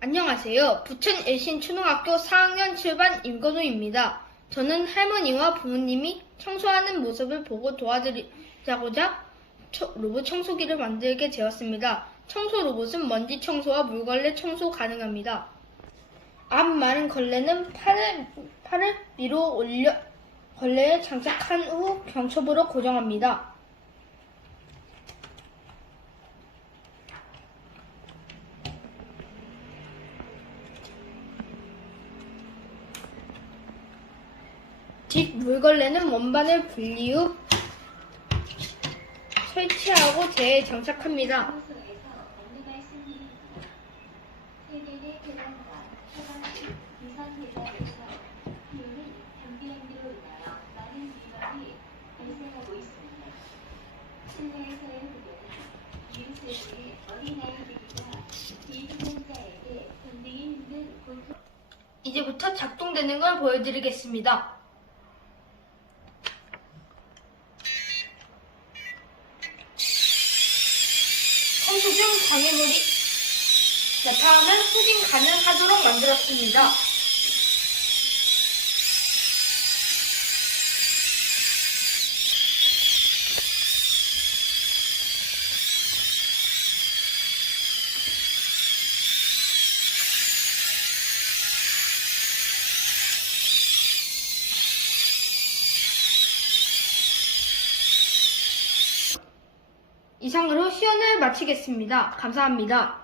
안녕하세요. 부천 일신초등학교 4학년 7반 임건우입니다. 저는 할머니와 부모님이 청소하는 모습을 보고 도와드리자고자 초- 로봇 청소기를 만들게 되었습니다. 청소 로봇은 먼지 청소와 물걸레 청소 가능합니다. 앞 마른 걸레는 팔을, 팔을 위로 올려 걸레에 장착한 후 경첩으로 고정합니다. 뒷 물걸레는 원반을 분리 후 설치하고 재에 장착합니다. 이제부터 작동되는 걸 보여드리겠습니다. 청소 중 방해물이 나타나면 확인 가능하도록 만들었습니다. 이상으로 시연을 마치겠습니다. 감사합니다.